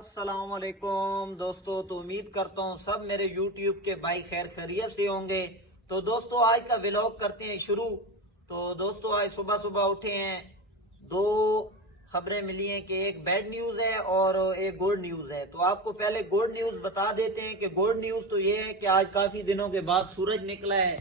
السلام علیکم دوستو، تو امید کرتا ہوں سب میرے یوٹیوب کے بھائی خیر خیریت سے ہوں گے۔ تو دوستو آج کا ولاگ کرتے ہیں شروع۔ تو دوستو آج صبح صبح اٹھے ہیں، دو خبریں ملی ہیں کہ ایک بیڈ نیوز ہے اور ایک گڈ نیوز ہے۔ تو آپ کو پہلے گڈ نیوز بتا دیتے ہیں کہ گڈ نیوز تو یہ ہے کہ آج کافی دنوں کے بعد سورج نکلا ہے۔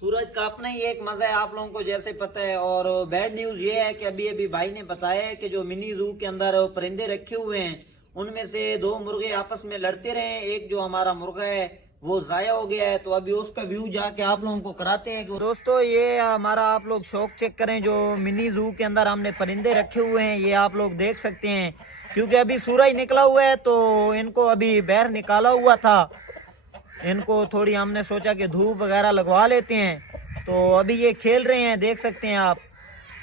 سورج کا اپنا ہی ایک مزہ ہے، آپ لوگوں کو جیسے پتہ ہے۔ اور بیڈ نیوز یہ ہے کہ ابھی بھائی نے بتایا ہے کہ جو منی زو کے اندر پرندے رکھے ہوئے ہیں ان میں سے دو مرغے آپس میں لڑتے رہے ہیں، ایک جو ہمارا مرغا ہے وہ ضائع ہو گیا ہے۔ تو ابھی اس کا ویو جا کے آپ لوگوں کو کراتے ہیں۔ دوستو یہ ہمارا آپ لوگ شوق چیک کریں، جو منی زو کے اندر ہم نے پرندے رکھے ہوئے ہیں یہ آپ لوگ دیکھ سکتے ہیں، کیونکہ ابھی سورج نکلا ہوا ہے تو ان کو ابھی باہر نکالا ہوا تھا۔ ان کو تھوڑی ہم نے سوچا کہ دھوپ وغیرہ لگوا لیتے ہیں، تو ابھی یہ کھیل رہے ہیں، دیکھ سکتے ہیں آپ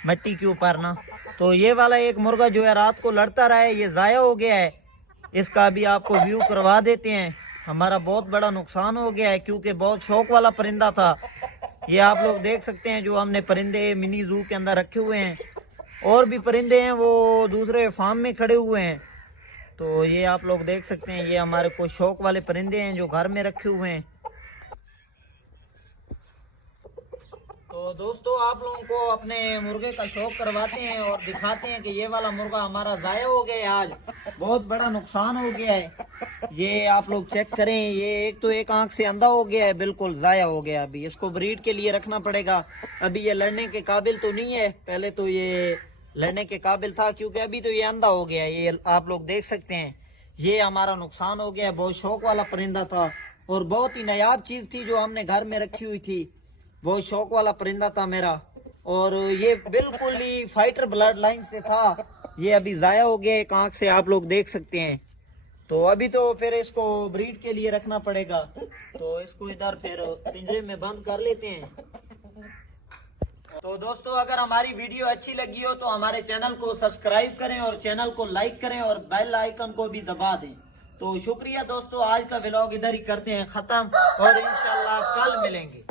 مٹی کے اوپر نا۔ تو یہ والا ایک مرغا جو ہے رات کو لڑتا رہا ہے، یہ ضائع ہو گیا ہے۔ اس کا بھی آپ کو ویو کروا دیتے ہیں۔ ہمارا بہت بڑا نقصان ہو گیا ہے کیونکہ بہت شوق والا پرندہ تھا۔ یہ آپ لوگ دیکھ سکتے ہیں جو ہم نے پرندے منی زو کے اندر رکھے ہوئے ہیں، اور بھی پرندے ہیں وہ دوسرے فارم میں کھڑے ہوئے ہیں۔ تو یہ آپ لوگ دیکھ سکتے ہیں، یہ ہمارے کو شوق والے پرندے ہیں جو گھر میں رکھے ہوئے ہیں۔ تو دوستو آپ لوگوں کو اپنے مرغے کا شوق کرواتے ہیں اور دکھاتے ہیں کہ یہ والا مرغا ہمارا ضائع ہو گیا ہے، آج بہت بڑا نقصان ہو گیا ہے۔ یہ آپ لوگ چیک کریں، یہ ایک آنکھ سے اندھا ہو گیا ہے، بالکل ضائع ہو گیا۔ ابھی اس کو بریڈ کے لیے رکھنا پڑے گا۔ ابھی یہ لڑنے کے قابل تو نہیں ہے، پہلے تو یہ لڑنے کے قابل تھا کیونکہ ابھی تو یہ اندھا ہو گیا ہے۔ یہ آپ لوگ دیکھ سکتے ہیں، یہ ہمارا نقصان ہو گیا ہے۔ بہت شوق والا پرندہ تھا اور بہت ہی نایاب چیز تھی جو ہم نے گھر میں رکھی ہوئی تھی۔ بہت شوق والا پرندہ تھا میرا، اور یہ بالکل ہی فائٹر بلڈ لائن سے تھا۔ یہ ابھی ضائع ہو گیا ایک آنکھ سے، آپ لوگ دیکھ سکتے ہیں۔ تو ابھی تو پھر اس کو بریڈ کے لیے رکھنا پڑے گا، تو اس کو ادھر پھر پنجرے میں بند کر لیتے ہیں۔ تو دوستو اگر ہماری ویڈیو اچھی لگی ہو تو ہمارے چینل کو سبسکرائب کریں اور چینل کو لائک کریں اور بیل آئیکن کو بھی دبا دیں۔ تو شکریہ دوستو، آج کا ولاگ ادھر ہی کرتے ہیں ختم، اور انشاءاللہ کل ملیں گے۔